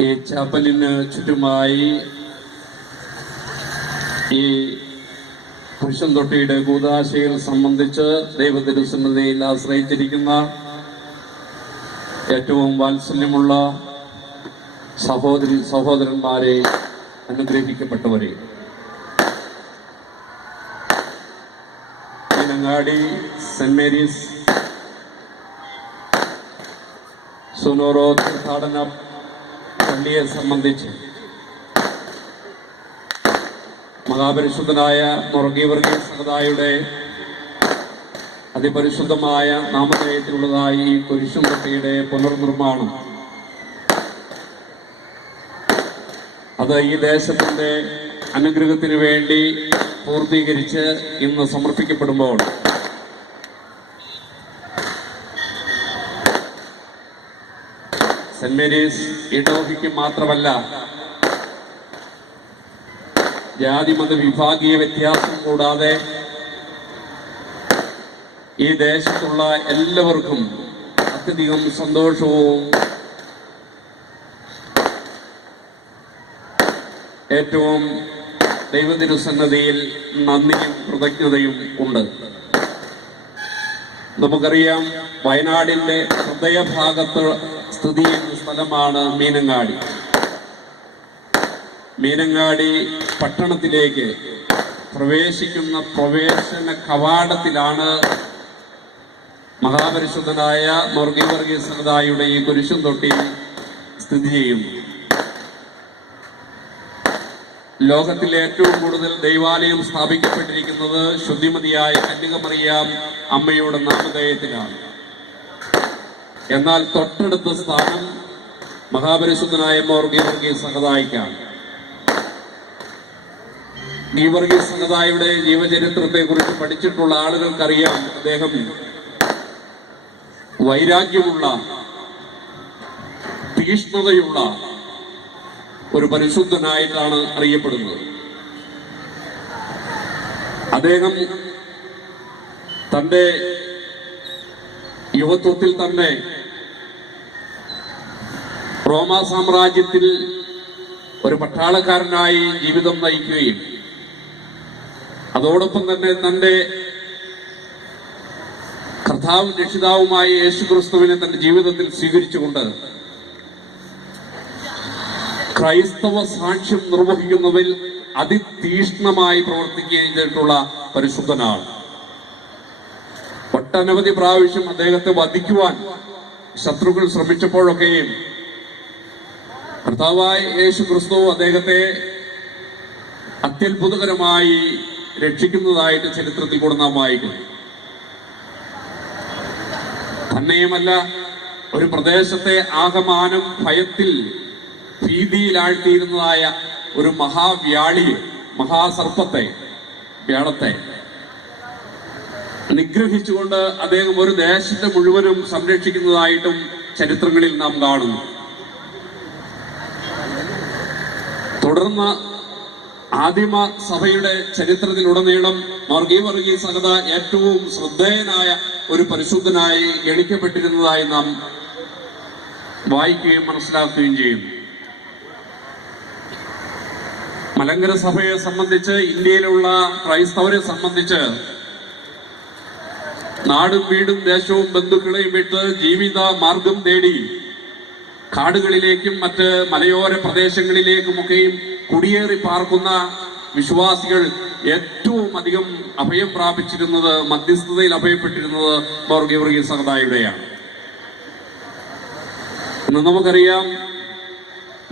ഈ ചാപ്പലിന് ചുറ്റുമായി ഈ പുരുഷൻ തൊട്ടിയുടെ കൂദാശയിൽ സംബന്ധിച്ച് ദൈവതിരുസന്നിധിയിൽ ആശ്രയിച്ചിരിക്കുന്ന ഏറ്റവും വാത്സല്യമുള്ള സഹോദരന്മാരെ, അനുഗ്രഹിക്കപ്പെട്ടവരെ, മീനങ്ങാടി സെന്റ് മേരീസ് സുനോറോ തീർത്ഥാടന പള്ളിയെ സംബന്ധിച്ച് മഹാപരിശുദ്ധനായ വർഗീവർഗീസ് സഹദായുടെ അതിപരിശുദ്ധമായ നാമധേയത്തിലുള്ളതായി ഈ കുരിശുംതൊട്ടിയുടെ പുനർനിർമ്മാണം അത് ഈ ദേശത്തിന്റെ അനുഗ്രഹത്തിന് വേണ്ടി പൂർത്തീകരിച്ച് ഇന്ന് സമർപ്പിക്കപ്പെടുമ്പോൾ സെന്റ് മേരീസ് ഇടവകയ്ക്ക് മാത്രമല്ല, ജാതിമത വിഭാഗീയ വ്യത്യാസം കൂടാതെ ഈ ദേശത്തുള്ള എല്ലാവർക്കും അത്യധികം സന്തോഷവും ഏറ്റവും ദൈവതിരുസന്നിധിയിൽ നന്ദിയും കൃതജ്ഞതയും ഉണ്ട്. നമുക്കറിയാം, വയനാടിന്റെ ഹൃദയഭാഗത്ത് സ്ഥിതി ചെയ്യുന്ന സ്ഥലമാണ് മീനങ്ങാടി. മീനങ്ങാടി പട്ടണത്തിലേക്ക് പ്രവേശിക്കുന്ന പ്രവേശന കവാടത്തിലാണ് മഹാപരിശുദ്ധനായ വർഗീവർഗീസ് സഹദായുടെ ഈ കുരിശും തൊട്ടി സ്ഥിതി ചെയ്യുന്നു. ലോകത്തിലെ ഏറ്റവും കൂടുതൽ ദൈവാലയം സ്ഥാപിക്കപ്പെട്ടിരിക്കുന്നത് ശുദ്ധിമതിയായ കന്യകമറിയാം അമ്മയുടെ നാമധേയത്തിലാണ്. എന്നാൽ തൊട്ടടുത്ത സ്ഥാനം മഹാപരിശുദ്ധനായ വർഗീവർഗീസ് സഹദായ്ക്കാണ്. ഗീവർഗീസ് സഹദായുടെ ജീവചരിത്രത്തെ കുറിച്ച് പഠിച്ചിട്ടുള്ള ആളുകൾക്കറിയാം, അദ്ദേഹം വൈരാഗ്യമുള്ള, തീഷ്ണതയുള്ള ഒരു പരിശുദ്ധനായിട്ടാണ് അറിയപ്പെടുന്നത്. അദ്ദേഹം തന്റെ യുവത്വത്തിൽ തന്നെ റോമാ സാമ്രാജ്യത്തിൽ ഒരു പട്ടാളക്കാരനായി ജീവിതം നയിക്കുകയും അതോടൊപ്പം തന്നെ തന്റെ കർത്താവും രക്ഷിതാവുമായ യേശുക്രിസ്തുവിനെ തന്റെ ജീവിതത്തിൽ സ്വീകരിച്ചുകൊണ്ട് ക്രൈസ്തവ സാക്ഷ്യം നിർവഹിക്കുന്നതിൽ അതിതീഷ്ണമായി പ്രവർത്തിക്കുകയും ചെയ്തിട്ടുള്ള പരിശുദ്ധനാണ്. ഒട്ടനവധി പ്രാവശ്യം അദ്ദേഹത്തെ വധിക്കുവാൻ ശത്രുക്കൾ ശ്രമിച്ചപ്പോഴൊക്കെയും കർത്താവായ യേശുക്രിസ്തു അദ്ദേഹത്തെ അത്യത്ഭുതകരമായി രക്ഷിക്കുന്നതായിട്ട് ചരിത്രത്തിൽ കൂടെ നാം വായിക്കുന്നു. തന്നെയുമല്ല, ഒരു പ്രദേശത്തെ ആകമാനം ഭയത്തിൽ, ഭീതിയിലാഴ്ത്തിയിരുന്നതായ ഒരു മഹാവ്യാളിയെ, മഹാസർപ്പത്തെ, വ്യാളത്തെ നിഗ്രഹിച്ചുകൊണ്ട് അദ്ദേഹം ഒരു ദേശത്തെ മുഴുവനും സംരക്ഷിക്കുന്നതായിട്ടും ചരിത്രങ്ങളിൽ നാം കാണുന്നു. തുടർന്ന് ആദിമ സഭയുടെ ചരിത്രത്തിലുടനീളം വർഗീവർഗീസ് സഹദ ഏറ്റവും ശ്രദ്ധേയനായ ഒരു പരിശുദ്ധനായി ഗണിക്കപ്പെട്ടിരുന്നതായി നാം വായിക്കുകയും മനസ്സിലാക്കുകയും ചെയ്യും. മലങ്കര സഭയെ സംബന്ധിച്ച്, ഇന്ത്യയിലുള്ള ക്രൈസ്തവരെ സംബന്ധിച്ച് നാടും വീടും ദേശവും ബന്ധുക്കളെയും വിട്ട് ജീവിത മാർഗം തേടി കാടുകളിലേക്കും മറ്റ് മലയോര പ്രദേശങ്ങളിലേക്കുമൊക്കെയും കുടിയേറി പാർക്കുന്ന വിശ്വാസികൾ ഏറ്റവും അധികം അഭയം പ്രാപിച്ചിരുന്നത്, മധ്യസ്ഥതയിൽ അഭയപ്പെട്ടിരുന്നത് വർഗീവർഗീസ് സഹദായുടെയാണ്. ഇന്ന് നമുക്കറിയാം,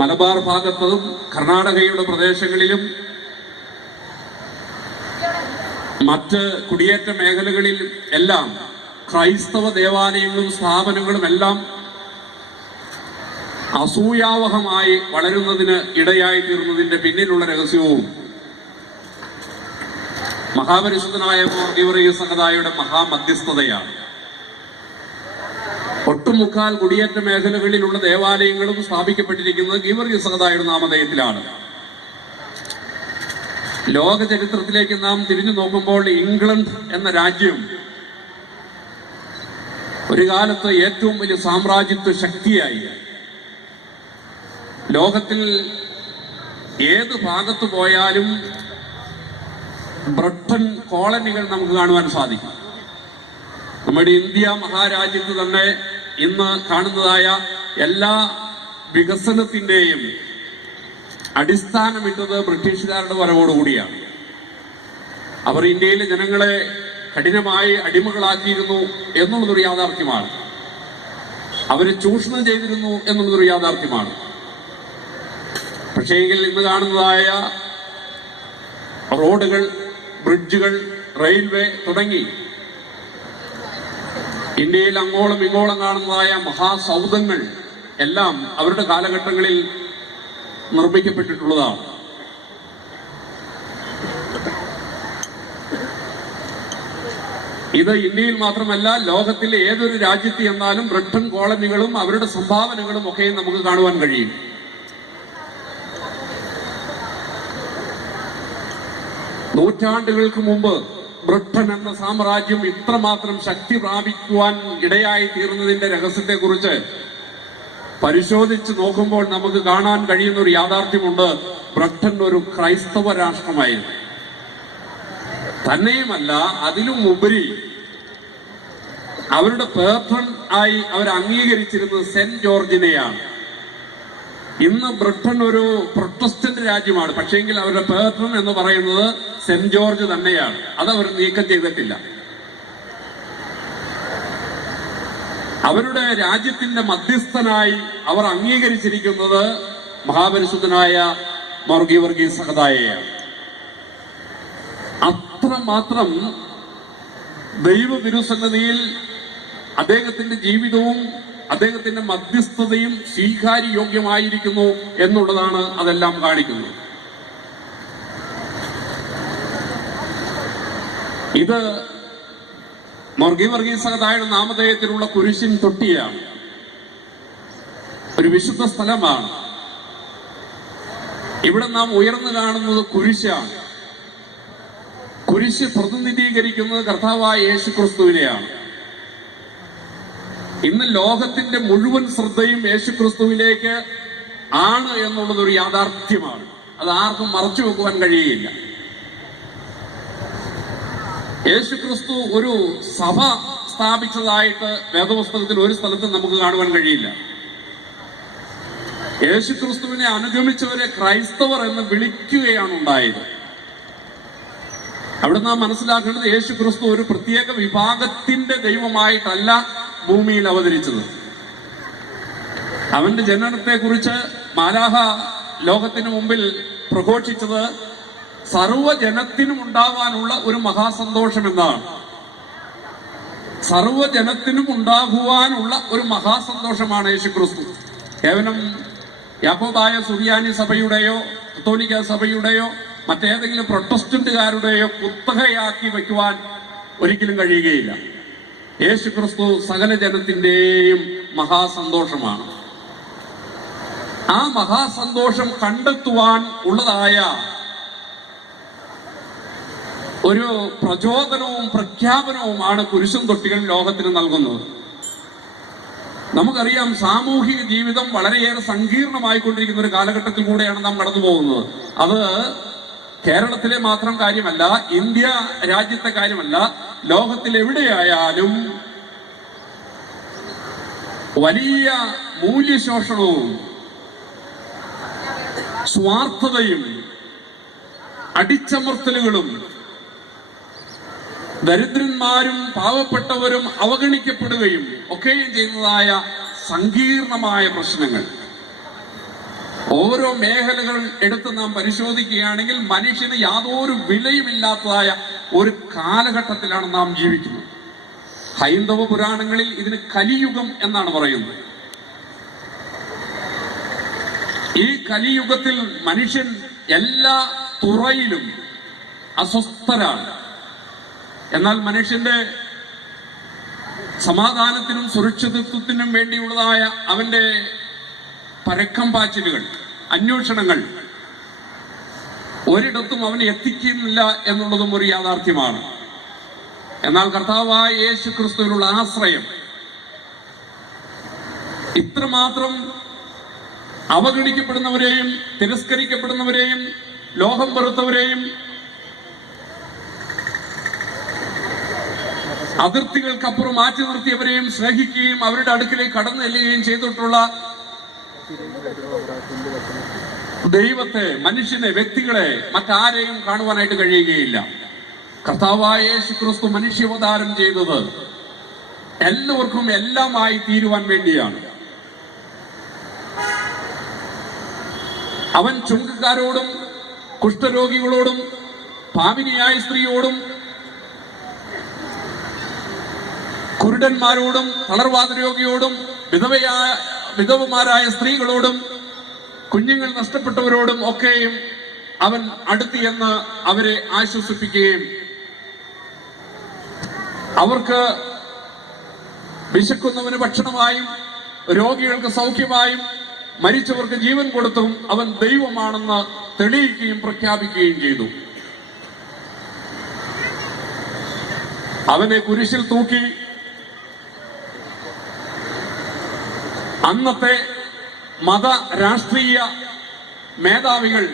മലബാർ ഭാഗത്തും കർണാടകയുടെ പ്രദേശങ്ങളിലും മറ്റ് കുടിയേറ്റ മേഖലകളിൽ എല്ലാം ക്രൈസ്തവ ദേവാലയങ്ങളും സ്ഥാപനങ്ങളും എല്ലാം അസൂയാവഹമായി വളരുന്നതിന് ഇടയായി തീർന്നതിന്റെ പിന്നിലുള്ള രഹസ്യവും മഹാപരിശുദ്ധനായ വർഗീവർഗീസ് സഹദായുടെ മഹാമധ്യസ്ഥതയാണ്. ഒട്ടുമുക്കാൽ കുടിയേറ്റ മേഖലകളിലുള്ള ദേവാലയങ്ങളും സ്ഥാപിക്കപ്പെട്ടിരിക്കുന്നത് ഗീവർഗീസ് സഹദായുടെ നാമധേയത്തിലാണ്. ലോക ചരിത്രത്തിലേക്ക് നാം തിരിഞ്ഞു നോക്കുമ്പോൾ ഇംഗ്ലണ്ട് എന്ന രാജ്യം ഒരു കാലത്ത് ഏറ്റവും വലിയ സാമ്രാജ്യത്വ ശക്തിയായി ലോകത്തിൽ ഏത് ഭാഗത്ത് പോയാലും ബ്രിട്ടൻ കോളനികൾ നമുക്ക് കാണുവാൻ സാധിക്കും. നമ്മുടെ ഇന്ത്യ മഹാരാജ്യത്ത് തന്നെ ഇന്ന് കാണുന്നതായ എല്ലാ വികസനത്തിന്റെയും അടിസ്ഥാനമിട്ടത് ബ്രിട്ടീഷുകാരുടെ വരവോടുകൂടിയാണ്. അവർ ഇന്ത്യയിലെ ജനങ്ങളെ കഠിനമായി അടിമകളാക്കിയിരുന്നു എന്നുള്ളതൊരു യാഥാർത്ഥ്യമാണ്. അവര് ചൂഷണം ചെയ്തിരുന്നു എന്നുള്ളതൊരു യാഥാർത്ഥ്യമാണ്. പക്ഷേങ്കിൽ ഇന്ന് കാണുന്നതായ റോഡുകൾ, ബ്രിഡ്ജുകൾ, റെയിൽവേ തുടങ്ങി ഇന്ത്യയിൽ അങ്ങോളം ഇങ്ങോളം കാണുന്നതായ മഹാസൗധങ്ങൾ എല്ലാം അവരുടെ കാലഘട്ടങ്ങളിൽ നിർമ്മിക്കപ്പെട്ടിട്ടുള്ളതാണ്. ഇത് ഇന്ത്യയിൽ മാത്രമല്ല, ലോകത്തിലെ ഏതൊരു രാജ്യത്ത് എന്നാലും ബ്രിട്ടൻ കോളനികളും അവരുടെ സംഭാവനകളും ഒക്കെ നമുക്ക് കാണുവാൻ കഴിയും. നൂറ്റാണ്ടുകൾക്ക് മുമ്പ് ബ്രിട്ടൻ എന്ന സാമ്രാജ്യം ഇത്രമാത്രം ശക്തി പ്രാപിക്കുവാൻ ഇടയായി തീർന്നതിന്റെ രഹസ്യത്തെക്കുറിച്ച് പരിശോധിച്ച് നോക്കുമ്പോൾ നമുക്ക് കാണാൻ കഴിയുന്ന ഒരു യാഥാർത്ഥ്യമുണ്ട്. ബ്രിട്ടൻ ഒരു ക്രൈസ്തവ രാഷ്ട്രമായിരുന്നു. തന്നെയുമല്ല, അതിലും ഉപരി അവരുടെ പേട്രൺ ആയി അവർ അംഗീകരിച്ചിരുന്നത് സെന്റ് ജോർജിനെയാണ്. ഇന്ന് ബ്രിട്ടൻ ഒരു പ്രൊട്ടസ്റ്റന്റ് രാജ്യമാണ്, പക്ഷേങ്കിൽ അവരുടെ പേട്രൺ എന്ന് പറയുന്നത് സെന്റ് ജോർജ് തന്നെയാണ്. അതവർ നീക്കം ചെയ്തിട്ടില്ല. അവരുടെ രാജ്യത്തിന്റെ മധ്യസ്ഥനായി അവർ അംഗീകരിച്ചിരിക്കുന്നത് മഹാപരിശുദ്ധനായ മോർ ഗീവർഗീസ് സഹദായെയാണ്. അത്രമാത്രം ദൈവവിരുസന്നതിയിൽ അദ്ദേഹത്തിന്റെ ജീവിതവും അദ്ദേഹത്തിന്റെ മധ്യസ്ഥതയും സ്വീകാര്യോഗ്യമായിരിക്കുന്നു എന്നുള്ളതാണ് അതെല്ലാം കാണിക്കുന്നത്. ഇത് മോർ ഗീവർഗീസ് സഹദായുടെ നാമധേയത്തിലുള്ള കുരിശിൻ തൊട്ടിയാണ്. ഒരു വിശുദ്ധ സ്ഥലമാണ്. ഇവിടെ നാം ഉയർന്നു കാണുന്നത് കുരിശാണ്. കുരിശ് പ്രതിനിധീകരിക്കുന്നത് കർത്താവായ യേശു ക്രിസ്തുവിനെയാണ്. ഇന്ന് ലോകത്തിന്റെ മുഴുവൻ ശ്രദ്ധയും യേശു ക്രിസ്തുവിലേക്ക് ആണ് എന്നുള്ളതൊരു യാഥാർത്ഥ്യമാണ്. അത് ആർക്കും മറച്ചു വെക്കുവാൻ കഴിയുകയില്ല. യേശു ക്രിസ്തു ഒരു സഭ സ്ഥാപിച്ചതായിട്ട് വേദപുസ്തകത്തിൽ ഒരു സ്ഥലത്തും നമുക്ക് കാണുവാൻ കഴിയില്ല. യേശു ക്രിസ്തുവിനെ അനുഗമിച്ചവരെ ക്രൈസ്തവർ എന്ന് വിളിക്കുകയാണ് ഉണ്ടായത്. അവിടെ നാം മനസ്സിലാക്കേണ്ടത് യേശു ക്രിസ്തു ഒരു പ്രത്യേക വിഭാഗത്തിന്റെ ദൈവമായിട്ടല്ല ഭൂമിയിൽ അവതരിച്ചത്. അവന്റെ ജനനത്തെ കുറിച്ച് മാലാഹ ലോകത്തിന് മുമ്പിൽ പ്രഘോഷിച്ചത് സർവ്വജനത്തിനും ഉണ്ടാവാനുള്ള ഒരു മഹാസന്തോഷം എന്നാണ്. സർവ്വജനത്തിനും ഉണ്ടാകുവാനുള്ള ഒരു മഹാസന്തോഷമാണ് യേശു ക്രിസ്തു. കേവലം യാക്കോബായ സുറിയാനി സഭയുടെയോ കത്തോലിക്ക സഭയുടെയോ മറ്റേതെങ്കിലും പ്രൊട്ടസ്റ്റന്റുകാരുടെയോ കുത്തകയാക്കി വയ്ക്കുവാൻ ഒരിക്കലും കഴിയുകയില്ല. യേശു ക്രിസ്തു സകല ജനത്തിന്റെയും മഹാസന്തോഷമാണ്. ആ മഹാസന്തോഷം കണ്ടെത്തുവാൻ ഉള്ളതായ ഒരു പ്രചോദനവും പ്രഖ്യാപനവുമാണ് കുരിശും തൊട്ടികൾ ലോകത്തിന് നൽകുന്നത്. നമുക്കറിയാം, സാമൂഹിക ജീവിതം വളരെയേറെ സങ്കീർണമായിക്കൊണ്ടിരിക്കുന്ന ഒരു കാലഘട്ടത്തിൽ കൂടെയാണ് നാം കടന്നു പോകുന്നത്. അത് കേരളത്തിലെ മാത്രം കാര്യമല്ല, ഇന്ത്യ രാജ്യത്തെ കാര്യമല്ല, ലോകത്തിൽ എവിടെയായാലും വലിയ മൂല്യശോഷണവും സ്വാർത്ഥതയും അടിച്ചമർത്തലുകളും ദരിദ്രന്മാരും പാവപ്പെട്ടവരും അവഗണിക്കപ്പെടുകയും ഒക്കെയും ചെയ്യുന്നതായ സങ്കീർണമായ പ്രശ്നങ്ങൾ. ഓരോ മേഖലകൾ എടുത്ത് നാം പരിശോധിക്കുകയാണെങ്കിൽ മനുഷ്യന് യാതൊരു വിലയുമില്ലാത്തതായ ഒരു കാലഘട്ടത്തിലാണ് നാം ജീവിക്കുന്നത്. ഹൈന്ദവ പുരാണങ്ങളിൽ ഇതിന് കലിയുഗം എന്നാണ് പറയുന്നത്. ഈ കലിയുഗത്തിൽ മനുഷ്യൻ എല്ലാ തുറയിലും അസ്വസ്ഥരാണ്. എന്നാൽ മനുഷ്യന്റെ സമാധാനത്തിനും സുരക്ഷിതത്വത്തിനും വേണ്ടിയുള്ളതായ അവന്റെ പരക്കം പാച്ചിലുകൾ, അന്വേഷണങ്ങൾ ഒരിടത്തും അവന് എത്തിക്കുന്നില്ല എന്നുള്ളതും ഒരു യാഥാർത്ഥ്യമാണ്. എന്നാൽ കർത്താവായ യേശു ക്രിസ്തുവിനുള്ള ആശ്രയം ഇത്രമാത്രം അവഗണിക്കപ്പെടുന്നവരെയും തിരസ്കരിക്കപ്പെടുന്നവരെയും ലോകം വെറുത്തവരെയും അതിർത്തികൾക്കപ്പുറം മാറ്റി നിർത്തിയവരെയും സ്നേഹിക്കുകയും അവരുടെ അടുക്കിലേക്ക് കടന്നു ചെല്ലുകയും ചെയ്തിട്ടുള്ള ദൈവത്തെ, മനുഷ്യനെ, വ്യക്തികളെ മറ്റാരെയും കാണുവാനായിട്ട് കഴിയുകയില്ല. കർത്താവായ യേശുക്രിസ്തു മനുഷ്യാവതാരം ചെയ്തത് എല്ലാവർക്കും എല്ലാമായി തീരുവാൻ വേണ്ടിയാണ്. അവൻ ചുങ്കക്കാരോടും കുഷ്ഠരോഗികളോടും പാപിനിയായ സ്ത്രീയോടും കുരുടന്മാരോടും തളർവാദ രോഗിയോടും വിധവമാരായ സ്ത്രീകളോടും കുഞ്ഞുങ്ങൾ നഷ്ടപ്പെട്ടവരോടും ഒക്കെയും അവൻ അടുത്ത് എന്ന് അവരെ ആശ്വസിപ്പിക്കുകയും അവർക്ക് വിശക്കുന്നവന് ഭക്ഷണമായും രോഗികൾക്ക് സൗഖ്യമായും മരിച്ചവർക്ക് ജീവൻ കൊടുത്തും അവൻ ദൈവമാണെന്ന് തെളിയിക്കുകയും പ്രഖ്യാപിക്കുകയും ചെയ്തു. അവനെ കുരിശിൽ തൂക്കി അന്നത്തെ മത രാഷ്ട്രീയ മേധാവികൾ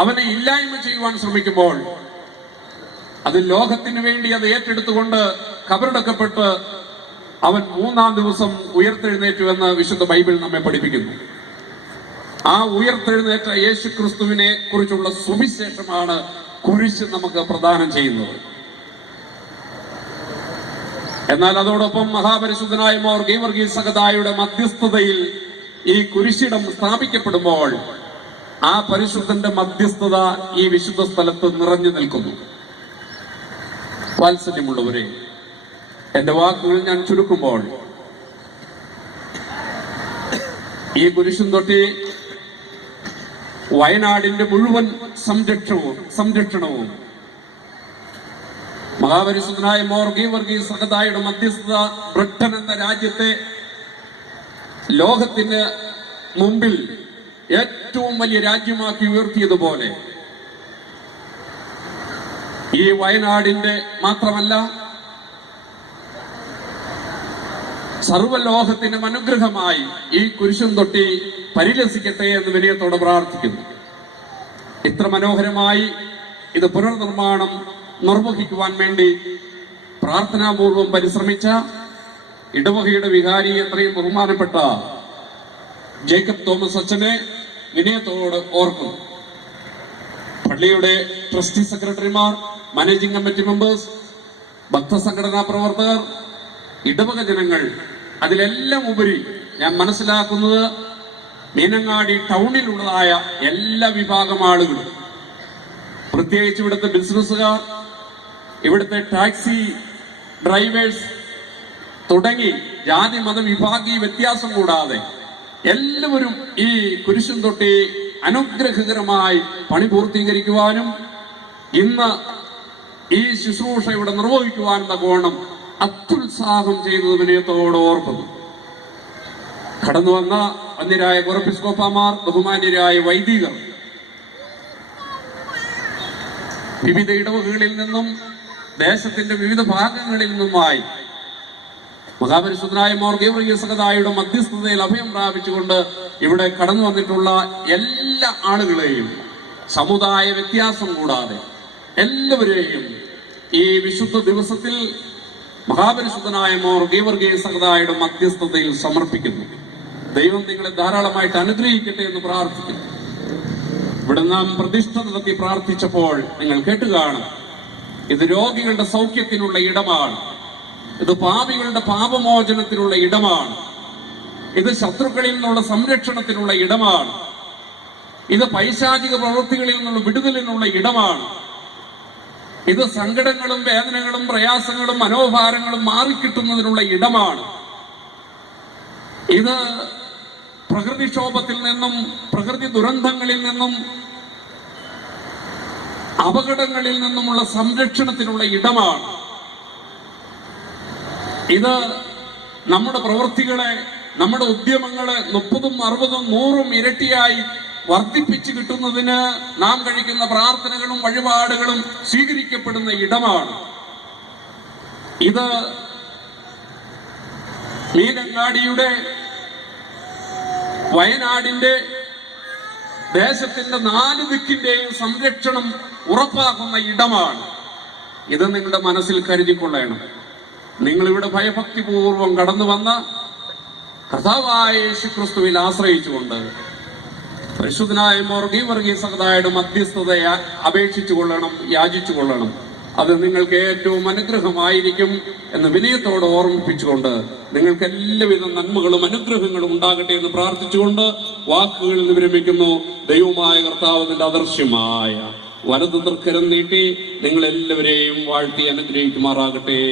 അവനെ ഇല്ലായ്മ ചെയ്യുവാൻ ശ്രമിക്കുമ്പോൾ അത് ലോകത്തിന് വേണ്ടി അത് ഏറ്റെടുത്തുകൊണ്ട് കബറടക്കപ്പെട്ട് അവൻ 3-ാം ദിവസം ഉയർത്തെഴുന്നേറ്റുവെന്ന് വിശുദ്ധ ബൈബിൾ നമ്മെ പഠിപ്പിക്കുന്നു. ആ ഉയർത്തെഴുന്നേറ്റ യേശു ക്രിസ്തുവിനെ കുറിച്ചുള്ള സുവിശേഷമാണ് കുരിശ് നമുക്ക് പ്രദാനം ചെയ്യുന്നത്. എന്നാൽ അതോടൊപ്പം മഹാപരിശുദ്ധനായ മോർ ഗീവർഗീസ് സഹദായുടെ മധ്യസ്ഥതയിൽ ഈ കുരിശിടം സ്ഥാപിക്കപ്പെടുമ്പോൾ ആ പരിശുദ്ധന്റെ മധ്യസ്ഥത ഈ വിശുദ്ധ സ്ഥലത്ത് നിറഞ്ഞു നിൽക്കുന്നു. വാത്സല്യമുള്ളവരെ, എന്റെ വാക്കുകൾ ഞാൻ ചുരുക്കുമ്പോൾ ഈ കുരിശും തൊട്ടി വയനാടിന്റെ മുഴുവൻ സംരക്ഷണവും മഹാപരിശുദ്ധനായ മോർ ഗീവർഗീസ് സഹദായുടെ മധ്യസ്ഥത ബ്രിട്ടൻ എന്ന രാജ്യത്തെ ലോകത്തിന് മുമ്പിൽ ഏറ്റവും വലിയ രാജ്യമാക്കി ഉയർത്തിയതുപോലെ ഈ വയനാടിന്റെ മാത്രമല്ല സർവലോകത്തിനും അനുഗ്രഹമായി ഈ കുരിശും തൊട്ടി പരിലസിക്കട്ടെ എന്ന് വിനയത്തോടെ പ്രാർത്ഥിക്കുന്നു. ഇത്ര മനോഹരമായി ഇത് പുനർനിർമ്മാണം നിർവഹിക്കുവാൻ വേണ്ടി പ്രാർത്ഥനാപൂർവം പരിശ്രമിച്ച ഇടവകയുടെ വികാരി എത്രയും ബഹുമാനപ്പെട്ട ജേക്കബ് തോമസ് അച്ഛനെ വിനയത്തോട് ഓർക്കുന്നു. പള്ളിയുടെ ട്രസ്റ്റി സെക്രട്ടറിമാർ, മാനേജിംഗ് കമ്മിറ്റി മെമ്പേഴ്സ്, ഭക്തസംഘടനാ പ്രവർത്തകർ, ഇടവക ജനങ്ങൾ, അതിലെല്ലാം ഉപരി ഞാൻ മനസ്സിലാക്കുന്നത് മീനങ്ങാടി ടൗണിലുള്ളതായ എല്ലാ വിഭാഗം ആളുകളും, പ്രത്യേകിച്ച് ഇവിടുത്തെ ബിസിനസ്സുകാർ, ഇവിടുത്തെ ടാക്സി ഡ്രൈവേഴ്സ് തുടങ്ങി ജാതി മത വിഭാഗീയ വ്യത്യാസം കൂടാതെ എല്ലാവരും ഈ കുരിശും തൊട്ടി അനുഗ്രഹകരമായി പണി പൂർത്തീകരിക്കുവാനും ഇന്ന് ഈ ശുശ്രൂഷ ഇവിടെ നിർവഹിക്കുവാനും തക്കോണം അത്യുത്സാഹം ചെയ്തത് വിനയത്തോടെ ഓർക്കുന്നു. കടന്നു വന്ന അന്യരായ എപ്പിസ്കോപ്പമാർ, ബഹുമാന്യരായ വൈദികർ, വിവിധ ഇടവകകളിൽ നിന്നും ദേശത്തിന്റെ വിവിധ ഭാഗങ്ങളിൽ നിന്നുമായി മഹാപരിശുദ്ധനായ മോർ ഗീവർഗീസ് സഹദായുടെ മധ്യസ്ഥതയിൽ അഭയം പ്രാപിച്ചുകൊണ്ട് ഇവിടെ കടന്നു വന്നിട്ടുള്ള എല്ലാ ആളുകളെയും സമുദായ വ്യത്യാസം കൂടാതെ എല്ലാവരെയും ഈ വിശുദ്ധ ദിവസത്തിൽ മഹാപരിശുദ്ധനായ മോർ ഗീവർഗീസ് സഹദായുടെ മധ്യസ്ഥതയിൽ സമർപ്പിക്കുന്നു. ദൈവം നിങ്ങളെ ധാരാളമായിട്ട് അനുഗ്രഹിക്കട്ടെ എന്ന് പ്രാർത്ഥിക്കുന്നു. ഇവിടെ നാം പ്രതിഷ്ഠ നടത്തി പ്രാർത്ഥിച്ചപ്പോൾ നിങ്ങൾ കേട്ടുകാണും, ഇത് രോഗികളുടെ സൗഖ്യത്തിനുള്ള ഇടമാണ്, ഇത് പാപികളുടെ പാപമോചനത്തിനുള്ള ഇടമാണ്, ഇത് ശത്രുക്കളിൽ നിന്നുള്ള സംരക്ഷണത്തിനുള്ള ഇടമാണ്, ഇത് പൈശാചിക പ്രവൃത്തികളിൽ നിന്നുള്ള വിടുതലിനുള്ള ഇടമാണ്, ഇത് സങ്കടങ്ങളും വേദനകളും പ്രയാസങ്ങളും മനോഭാരങ്ങളും മാറിക്കിട്ടുന്നതിനുള്ള ഇടമാണ്, ഇത് പ്രകൃതിക്ഷോഭത്തിൽ നിന്നും പ്രകൃതി ദുരന്തങ്ങളിൽ നിന്നും അപകടങ്ങളിൽ നിന്നുമുള്ള സംരക്ഷണത്തിനുള്ള ഇടമാണ്. ഇത് നമ്മുടെ പ്രവൃത്തികളെ, നമ്മുടെ ഉദ്യമങ്ങളെ 30, 60, 100 ഇരട്ടിയായി വർദ്ധിപ്പിച്ചു കിട്ടുന്നതിന് നാം കഴിക്കുന്ന പ്രാർത്ഥനകളും വഴിപാടുകളും സ്വീകരിക്കപ്പെടുന്ന ഇടമാണ്. ഇത് മീനങ്ങാടിയുടെ വയനാടിന്റെ ദേശത്തിന്റെ 4 ദിക്കിന്റെയും സംരക്ഷണം ഉറപ്പാക്കുന്ന ഇടമാണ് ഇത്. നിങ്ങളുടെ മനസ്സിൽ കരുതിക്കൊള്ളണം. നിങ്ങളിവിടെ ഭയഭക്തിപൂർവം കടന്നു വന്ന കർത്താവായ യേശുക്രിസ്തുവിൽ ആശ്രയിച്ചുകൊണ്ട് പരിശുദ്ധനായ വർഗീസ് സഹോദരയുടെ മധ്യസ്ഥതയെ അപേക്ഷിച്ചു കൊള്ളണം, യാചിച്ചു കൊള്ളണം. അത് നിങ്ങൾക്ക് ഏറ്റവും അനുഗ്രഹമായിരിക്കും എന്ന് വിനയത്തോടെ ഓർമ്മിപ്പിച്ചുകൊണ്ട് നിങ്ങൾക്ക് എല്ലാവിധ നന്മകളും അനുഗ്രഹങ്ങളും ഉണ്ടാകട്ടെ എന്ന് പ്രാർത്ഥിച്ചുകൊണ്ട് വാക്കുകളിൽ നിന്ന് വിരമിക്കുന്നു. ദൈവമായ കർത്താവിന്റെ അദൃശ്യമായ വലതു തൃക്കരം നീട്ടി നിങ്ങളെല്ലാവരെയും വാഴ്ത്തി അനുഗ്രഹിക്കുമാറാകട്ടെ.